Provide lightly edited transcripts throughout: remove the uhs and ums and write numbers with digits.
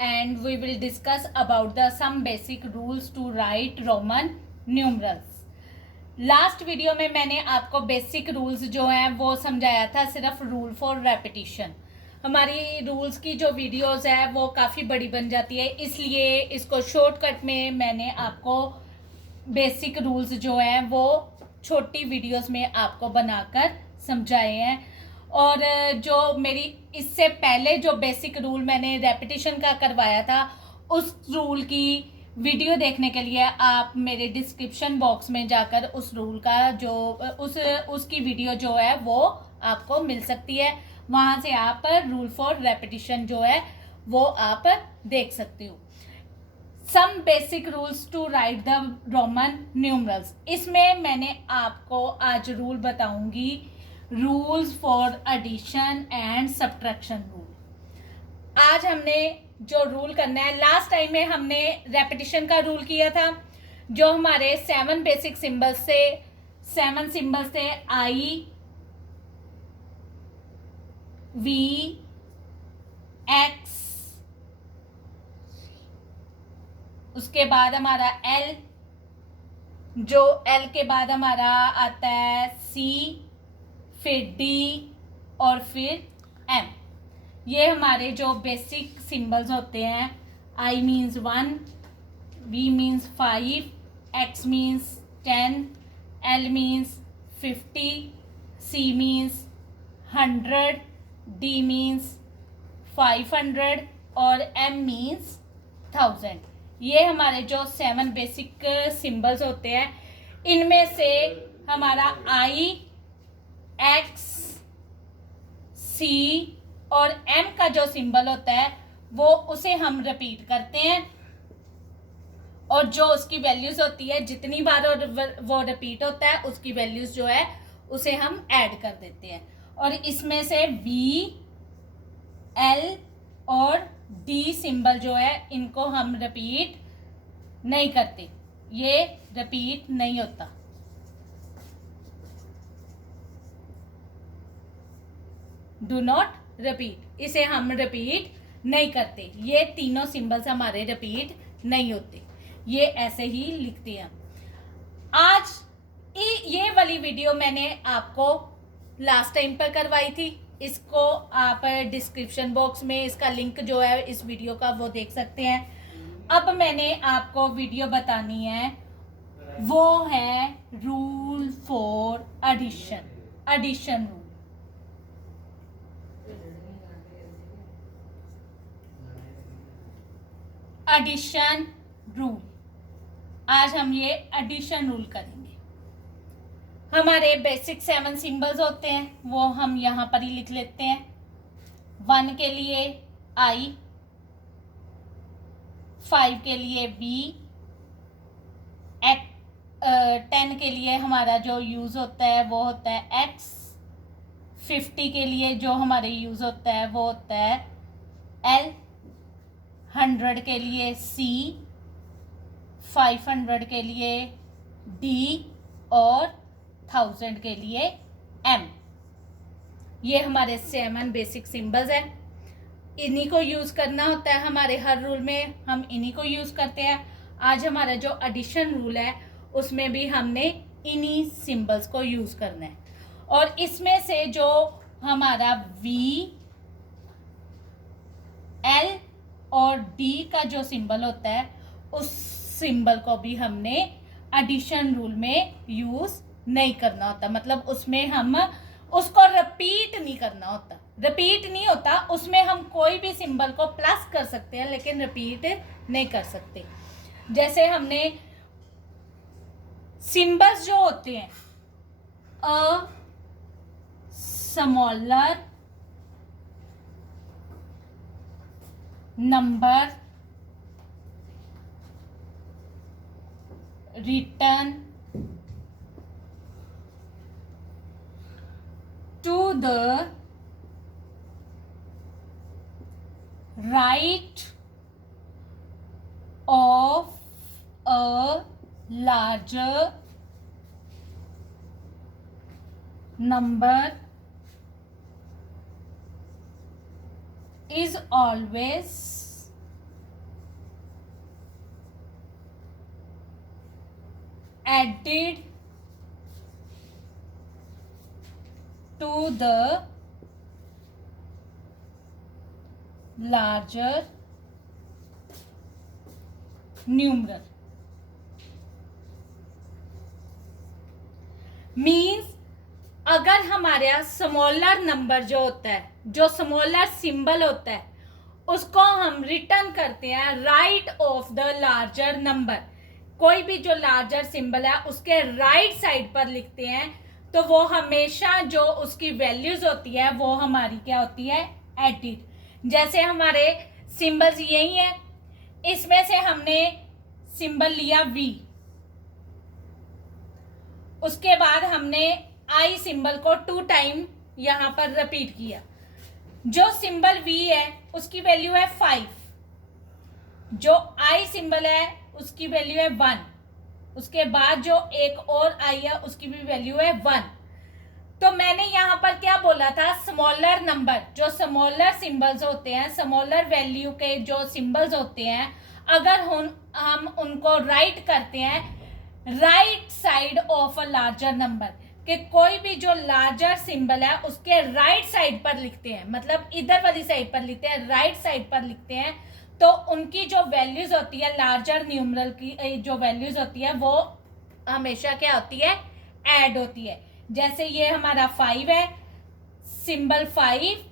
and we will discuss about the some basic rules to write Roman numerals. Last video में मैंने आपको basic rules जो हैं वो समझाया था, सिर्फ रूल फॉर रेपिटिशन। हमारी रूल्स की जो वीडियोस है वो काफ़ी बड़ी बन जाती है, इसलिए इसको शॉर्टकट में मैंने आपको बेसिक रूल्स जो हैं वो छोटी वीडियोस में आपको बनाकर समझाए हैं। और जो मेरी इससे पहले जो बेसिक रूल मैंने रेपिटिशन का करवाया था, उस रूल की वीडियो देखने के लिए आप मेरे डिस्क्रिप्शन बॉक्स में जाकर उस रूल का जो उसकी वीडियो जो है वो आपको मिल सकती है। वहाँ से आप रूल फॉर रेपिटिशन जो है वो आप देख सकते हो। Some basic rules to write the Roman numerals, इसमें मैंने आपको आज रूल बताऊंगी rules for addition and subtraction rule. आज हमने जो रूल करना है, लास्ट टाइम में हमने रेपिटिशन का रूल किया था, जो हमारे 7 बेसिक सिंबल्स से 7 सिंबल्स थे, आई, वी, एक्स, उसके बाद हमारा एल, जो एल के बाद हमारा आता है सी, फिर डी और फिर एम। ये हमारे जो बेसिक सिंबल्स होते हैं। I means 1, V means 5, X means 10, L means 50, C means 100, D means 500 और एम मीन्स 1000। ये हमारे जो 7 बेसिक सिंबल्स होते हैं, इनमें से हमारा आई, एक्स, सी और एम का जो सिंबल होता है वो उसे हम रिपीट करते हैं, और जो उसकी वैल्यूज होती है, जितनी बार वो रिपीट होता है उसकी वैल्यूज जो है उसे हम ऐड कर देते हैं। और इसमें से वी, एल और डी सिंबल जो है इनको हम रिपीट नहीं करते, ये रिपीट नहीं होता। डू नॉट रिपीट, इसे हम रिपीट नहीं करते। ये तीनों सिंबल्स हमारे रिपीट नहीं होते, ये ऐसे ही लिखते हैं। आज ये वाली वीडियो मैंने आपको लास्ट टाइम पर करवाई थी, इसको आप डिस्क्रिप्शन बॉक्स में इसका लिंक जो है इस वीडियो का वो देख सकते हैं। अब मैंने आपको वीडियो बतानी है, वो है rule for addition, addition rule. Addition rule, आज हम ये एडिशन रूल करेंगे। हमारे बेसिक 7 सिंबल्स होते हैं, वो हम यहाँ पर ही लिख लेते हैं। 1 के लिए आई, 5 के लिए वी, 10 के लिए हमारा जो यूज़ होता है वो होता है एक्स, 50 के लिए जो हमारे यूज़ होता है वो होता है एल, 100 के लिए सी, 500 के लिए डी और 1000 के लिए एम। ये हमारे 7 बेसिक सिंबल्स हैं, इन्हीं को यूज़ करना होता है हमारे हर रूल में, हम इन्हीं को यूज़ करते हैं। आज हमारा जो एडिशन रूल है उसमें भी हमने इन्हीं सिंबल्स को यूज़ करना है। और इसमें से जो हमारा वी, एल और डी का जो सिंबल होता है, उस सिंबल को भी हमने एडिशन रूल में यूज़ नहीं करना होता। मतलब उसमें हम उसको रिपीट नहीं करना होता, रिपीट नहीं होता उसमें। हम कोई भी सिंबल को प्लस कर सकते हैं लेकिन रिपीट नहीं कर सकते। जैसे हमने सिंबल्स जो होते हैं, a smaller number written to the right of a larger number is always added to the larger numeral means अगर हमारे स्मॉलर नंबर जो होता है, जो स्मॉलर सिंबल होता है, उसको हम रिटर्न करते हैं right of the larger number. कोई भी जो लार्जर सिंबल है उसके राइट साइड पर लिखते हैं तो वो हमेशा जो उसकी वैल्यूज होती है वो हमारी क्या होती है, एडिड। जैसे हमारे सिंबल्स यही है, इसमें से हमने सिंबल लिया V, उसके बाद हमने I सिंबल को 2 टाइम यहां पर रिपीट किया। जो सिंबल V है उसकी वैल्यू है 5, जो I सिंबल है उसकी वैल्यू है 1, उसके बाद जो एक और I है उसकी भी वैल्यू है 1। तो मैंने यहाँ पर क्या बोला था, स्मॉलर नंबर, जो स्मॉलर सिंबल्स होते हैं, स्मॉलर वैल्यू के जो सिंबल्स होते हैं, अगर हम उनको राइट करते हैं right side of a larger number, कि कोई भी जो लार्जर सिंबल है उसके राइट साइड पर लिखते हैं, मतलब इधर वाली साइड पर लिखते हैं, राइट साइड पर लिखते हैं, तो उनकी जो वैल्यूज होती है, लार्जर न्यूमरल की जो वैल्यूज होती है वो हमेशा क्या होती है, ऐड होती है। जैसे ये हमारा 5 है, सिंबल 5,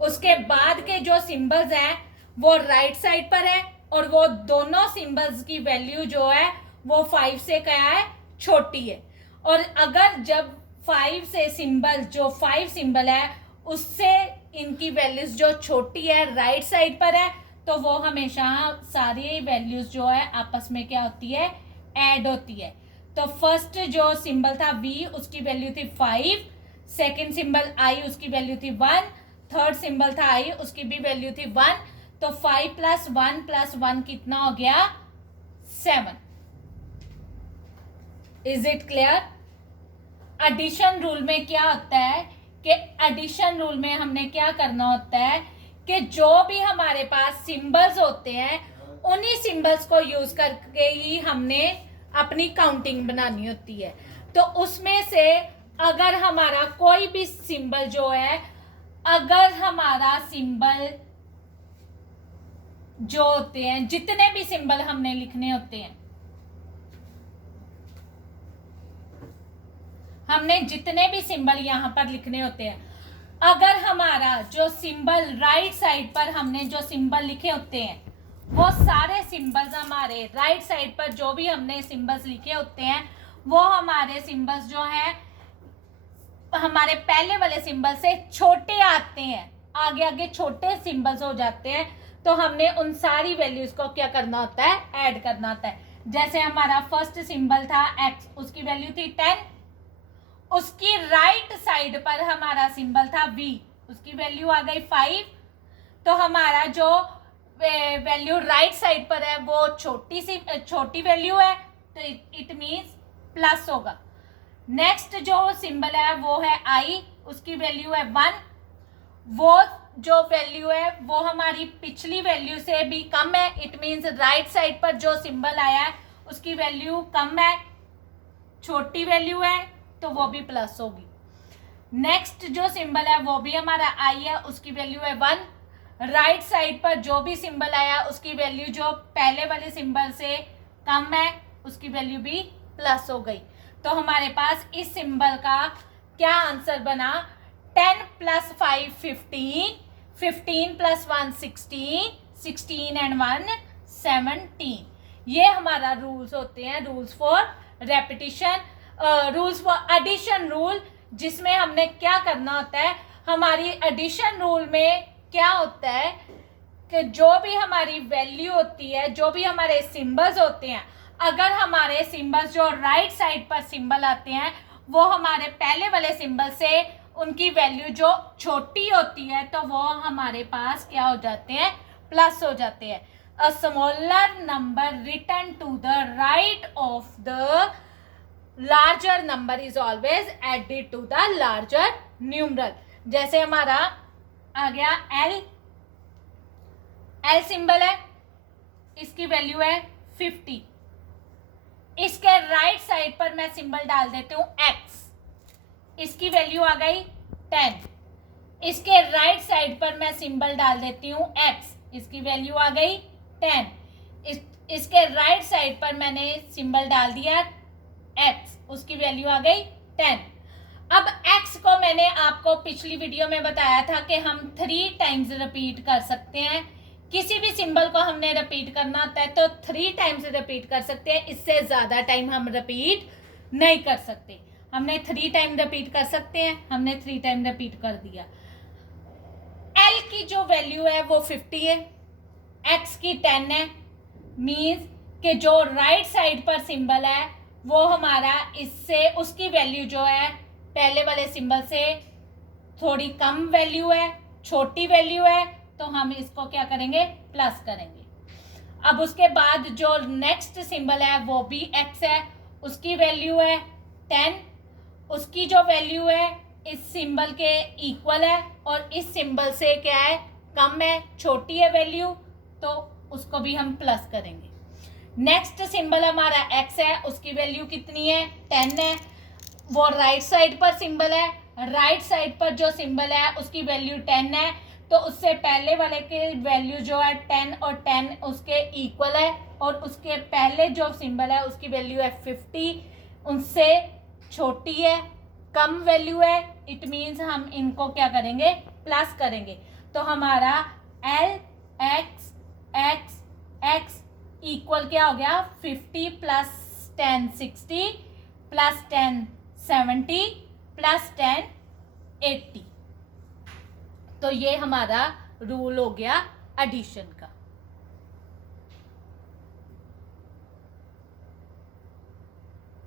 उसके बाद के जो सिंबल्स हैं वो राइट साइड पर है और वो दोनों सिंबल्स की वैल्यू जो है वो 5 से क्या है, छोटी है। और अगर जब 5 से सिंबल, जो 5 सिंबल है उससे इनकी वैल्यूज जो छोटी है राइट साइड पर है, तो वो हमेशा सारी वैल्यूज जो है आपस में क्या होती है, ऐड होती है। तो फर्स्ट जो सिंबल था V उसकी वैल्यू थी 5, सेकंड सिंबल I उसकी वैल्यू थी 1, थर्ड सिंबल था I उसकी भी वैल्यू थी 1, तो 5 + 1 कितना हो गया, 7। Is it clear? Addition rule में क्या होता है कि एडिशन रूल में हमने क्या करना होता है कि जो भी हमारे पास सिंबल्स होते हैं उन्हीं सिंबल्स को यूज करके ही हमने अपनी काउंटिंग बनानी होती है। तो उसमें से अगर हमारा कोई भी सिंबल जो है, अगर हमारा सिंबल जो होते हैं, जितने भी सिंबल हमने लिखने होते हैं, हमने जितने भी सिंबल यहां पर लिखने होते हैं, अगर हमारा जो सिंबल राइट साइड पर हमने जो सिंबल लिखे होते हैं वो सारे सिंबल्स हमारे राइट साइड पर जो भी हमने सिंबल्स लिखे होते हैं वो हमारे सिंबल्स जो हैं हमारे पहले वाले सिंबल से छोटे आते हैं, आगे आगे छोटे सिंबल्स हो जाते हैं, तो हमने उन सारी वैल्यूज को क्या करना होता है, ऐड करना होता है। जैसे हमारा फर्स्ट सिंबल था x, उसकी वैल्यू थी 10, उसकी राइट साइड पर हमारा सिंबल था v, उसकी वैल्यू आ गई 5, तो हमारा जो वैल्यू राइट साइड पर है वो छोटी वैल्यू है, तो इट मीन्स प्लस होगा। नेक्स्ट जो सिंबल है वो है i, उसकी वैल्यू है 1, वो जो वैल्यू है वो हमारी पिछली वैल्यू से भी कम है, इट मीन्स राइट साइड पर जो सिंबल आया है उसकी वैल्यू कम है, छोटी वैल्यू है, तो वो भी प्लस होगी। नेक्स्ट जो सिंबल है वो भी हमारा i है, उसकी वैल्यू है 1, राइट साइड पर जो भी सिंबल आया उसकी वैल्यू जो पहले वाले सिंबल से कम है उसकी वैल्यू भी प्लस हो गई। तो हमारे पास इस सिंबल का क्या आंसर बना, 10 + 5 15, 15 + 1 16, 16 and 1 17। ये हमारा रूल्स होते हैं, rules for repetition, rules for addition rule, जिसमें हमने क्या करना होता है, हमारी एडिशन रूल में क्या होता है कि जो भी हमारी वैल्यू होती है, जो भी हमारे सिंबल्स होते हैं, अगर हमारे सिंबल्स जो राइट साइड पर सिंबल आते हैं वो हमारे पहले वाले सिंबल से उनकी वैल्यू जो छोटी होती है तो वो हमारे पास क्या हो जाते हैं, प्लस हो जाते हैं। A smaller number return to the right of the larger number is always added to the larger numeral. जैसे हमारा आ गया एल सिंबल है, इसकी वैल्यू है 50, इसके राइट साइड पर मैं सिंबल डाल देती हूँ x, इसकी वैल्यू आ गई 10। इसके राइट साइड पर मैं सिंबल डाल देती हूँ x, इसकी वैल्यू आ गई 10। इसके राइट साइड पर मैंने सिंबल डाल दिया x, उसकी वैल्यू आ गई 10। अब x को मैंने आपको पिछली वीडियो में बताया था कि हम 3 टाइम्स रिपीट कर सकते हैं। किसी भी सिंबल को हमने रिपीट करना होता है तो 3 टाइम्स रिपीट कर सकते हैं, इससे ज़्यादा टाइम हम रिपीट नहीं कर सकते। हमने 3 टाइम रिपीट कर सकते हैं, हमने 3 टाइम रिपीट कर दिया। L की जो वैल्यू है वो 50 है, X की 10 है, मीन्स कि जो राइट साइड पर सिंबल है वो हमारा इससे उसकी वैल्यू जो है पहले वाले सिंबल से थोड़ी कम वैल्यू है, छोटी वैल्यू है, तो हम इसको क्या करेंगे, प्लस करेंगे। अब उसके बाद जो नेक्स्ट सिंबल है वो भी x है, उसकी वैल्यू है 10, उसकी जो वैल्यू है इस सिंबल के इक्वल है और इस सिंबल से क्या है, कम है, छोटी है वैल्यू, तो उसको भी हम प्लस करेंगे। नेक्स्ट सिंबल हमारा x है, उसकी वैल्यू कितनी है, 10 है, वो राइट साइड पर सिंबल है, राइट साइड पर जो सिंबल है उसकी वैल्यू 10 है, तो उससे पहले वाले के वैल्यू जो है 10 और 10 उसके इक्वल है, और उसके पहले जो सिंबल है उसकी वैल्यू है 50, उनसे छोटी है, कम वैल्यू है, इट मीन्स हम इनको क्या करेंगे, प्लस करेंगे। तो हमारा L x x x equal क्या हो गया, 50 प्लस 10 60 प्लस 10 70 प्लस 10 80। तो ये हमारा रूल हो गया एडिशन का।